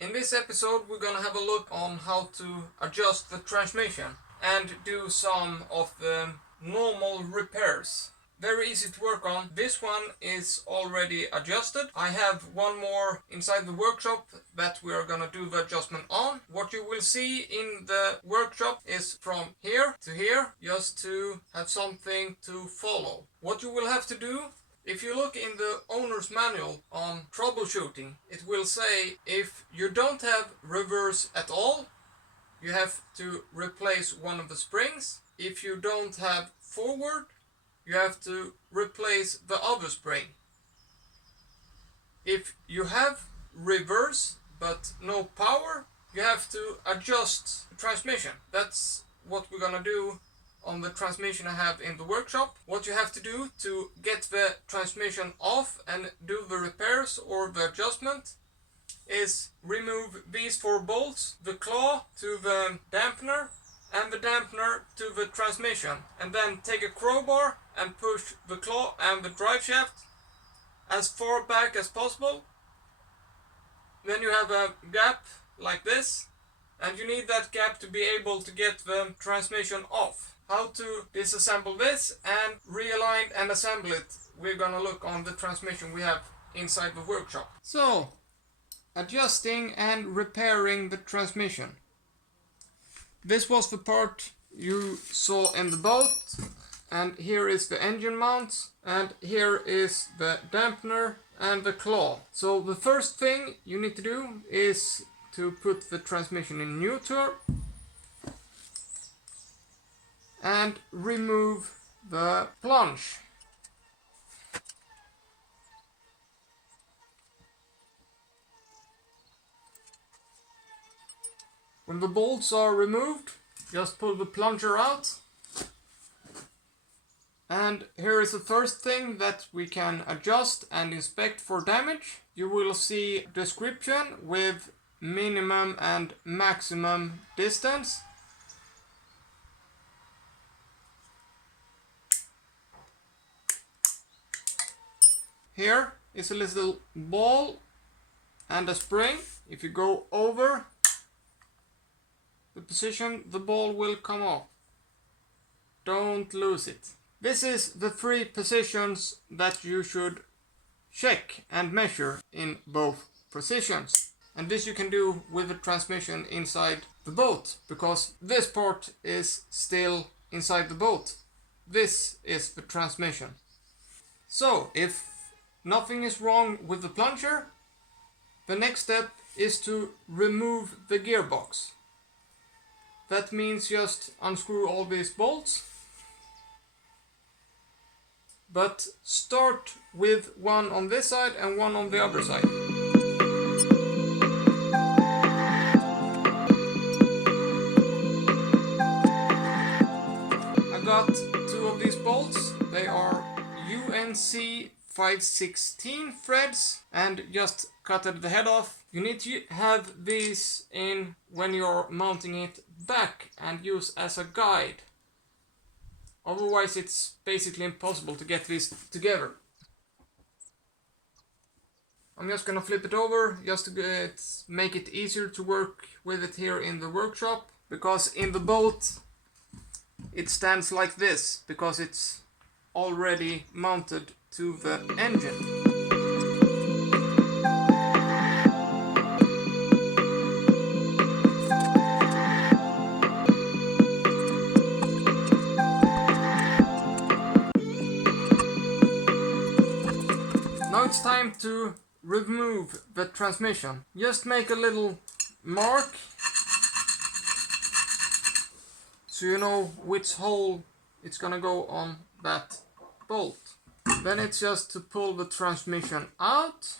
In this episode we're gonna have a look on how to adjust the transmission and do some of the normal repairs. Very easy to work on. This one is already adjusted. I have one more inside the workshop that we are gonna do the adjustment on. What you will see in the workshop is from here to here, just to have something to follow. What you will have to do, if you look in the owner's manual on troubleshooting, it will say if you don't have reverse at all, you have to replace one of the springs. If you don't have forward, you have to replace the other spring. If you have reverse but no power, you have to adjust the transmission. That's what we're gonna do on the transmission I have in the workshop. What you have to do to get the transmission off and do the repairs or the adjustment is remove these 4 bolts, the claw to the dampener and the dampener to the transmission, and then take a crowbar and push the claw and the drive shaft as far back as possible. Then you have a gap like this, and you need that gap to be able to get the transmission off. How to disassemble this and realign and assemble it, we're gonna look on the transmission we have inside the workshop. So, adjusting and repairing the transmission. This was the part you saw in the boat, and here is the engine mount, and here is the dampener and the claw. So the first thing you need to do is to put the transmission in neutral and remove the plunge. When the bolts are removed, just pull the plunger out. And here is the first thing that we can adjust and inspect for damage. You will see description with minimum and maximum distance. Here is a little ball and a spring. If you go over the position, the ball will come off. Don't lose it. This is the 3 positions that you should check and measure in both positions. And this you can do with the transmission inside the boat, because this part is still inside the boat. This is the transmission. So, if nothing is wrong with the plunger, the next step is to remove the gearbox. That means just unscrew all these bolts. But start with one on this side and one on the other side. I got 2 of these bolts. They are UNC 516 threads, and just cutted the head off. You need to have these in when you're mounting it back and use as a guide. Otherwise it's basically impossible to get this together. I'm just gonna flip it over just to make it easier to work with it here in the workshop, because in the boat it stands like this because it's already mounted to the engine. Now it's time to remove the transmission. Just make a little mark so you know which hole it's gonna go on that bolt. Then it's just to pull the transmission out.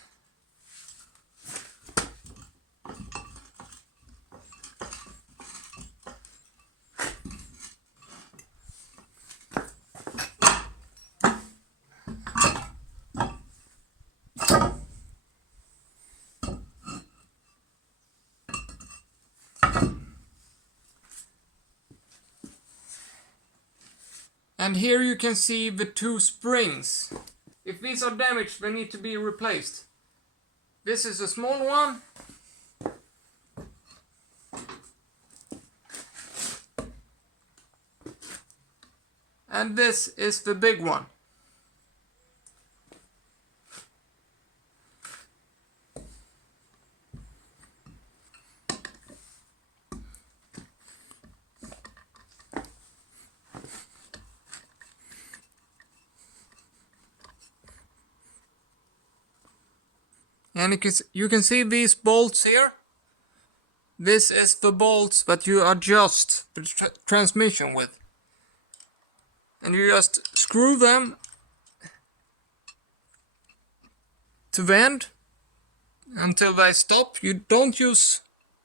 And here you can see the 2 springs. If these are damaged, they need to be replaced. This is a small one, And this is the big one. And you can see these bolts here. This is the bolts that you adjust the transmission with. And you just screw them to the end until they stop. You don't use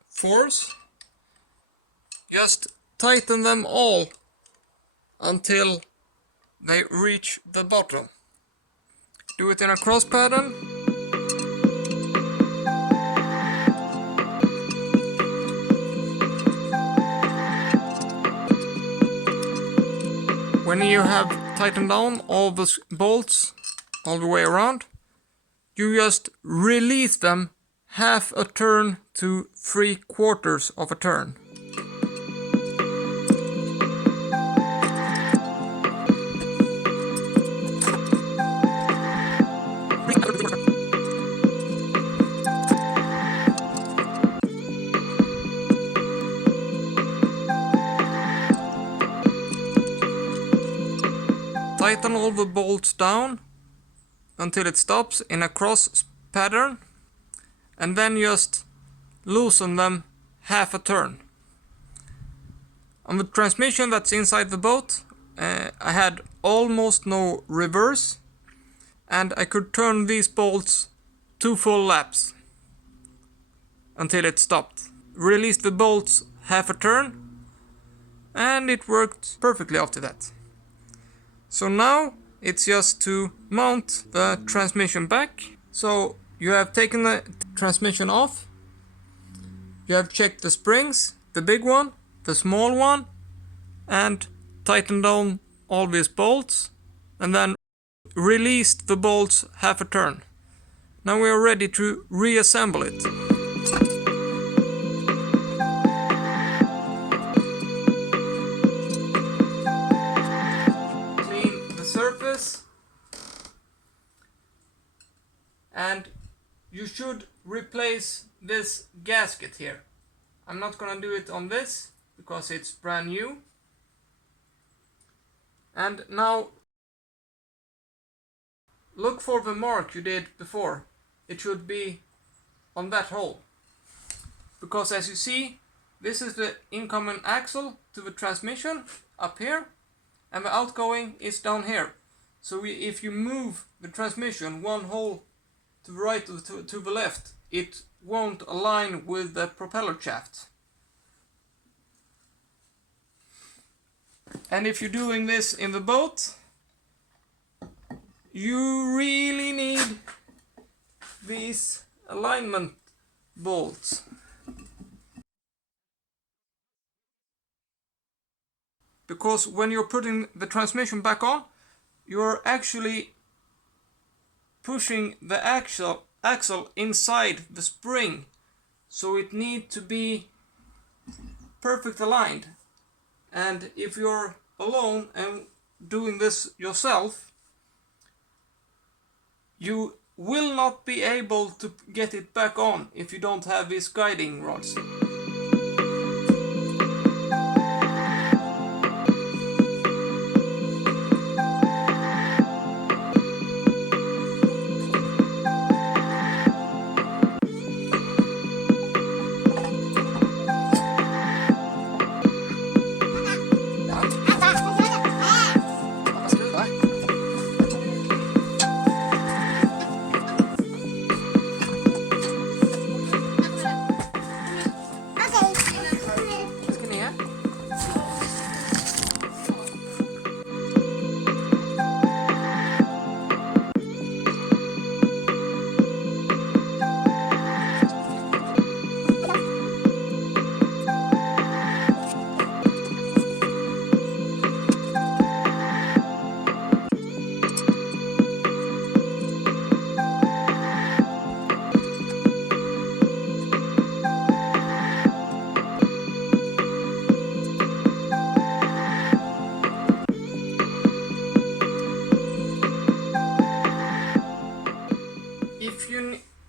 force. Just tighten them all until they reach the bottom. Do it in a cross pattern. When you have tightened down all the bolts all the way around, you just release them half a turn to 3/4 of a turn. Tighten all the bolts down until it stops in a cross pattern, and then just loosen them half a turn. On the transmission that's inside the boat, I had almost no reverse, and I could turn these bolts 2 full laps until it stopped. Release the bolts half a turn, and it worked perfectly after that. So now it's just to mount the transmission back. So you have taken the transmission off. You have checked the springs, the big one, the small one, and tightened down all these bolts, and then released the bolts half a turn. Now we are ready to reassemble it. Surface, and you should replace this gasket here. I'm not gonna do it on this because it's brand new. And now look for the mark you did before. It should be on that hole, because as you see, this is the incoming axle to the transmission up here, and the outgoing is down here. So if you move the transmission one hole to the right or to the left, it won't align with the propeller shaft. And if you're doing this in the boat, you really need these alignment bolts. Because when you're putting the transmission back on, you're actually pushing the axle inside the spring, so it needs to be perfect aligned. And if you're alone and doing this yourself, you will not be able to get it back on if you don't have these guiding rods.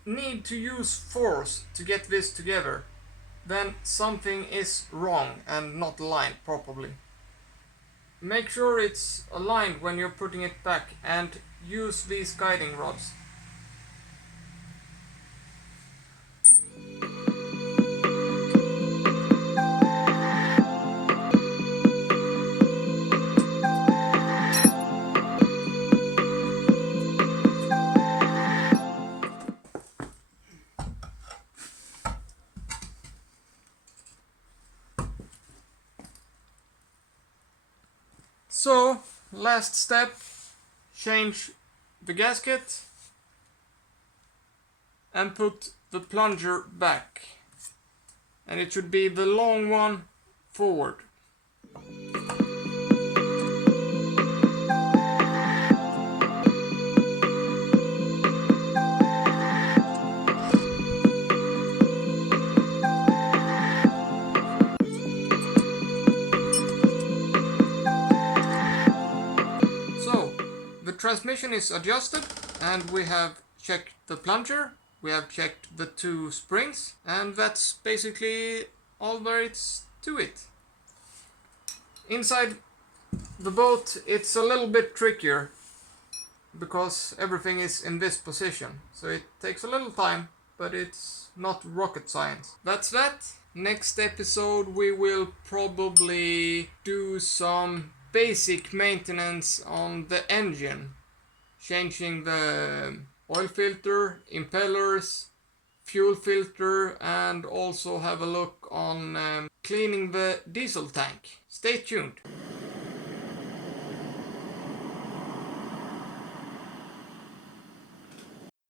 need to use force to get this together, then something is wrong and not aligned properly. Make sure it's aligned when you're putting it back and use these guiding rods. So, last step, change the gasket and put the plunger back. And it should be the long one forward. The transmission is adjusted and we have checked the plunger, we have checked the two springs, and that's basically all there is to it. Inside the boat it's a little bit trickier because everything is in this position, so it takes a little time, but it's not rocket science. That's that. Next episode we will probably do some basic maintenance on the engine, changing the oil filter, impellers, fuel filter, and also have a look on cleaning the diesel tank. Stay tuned.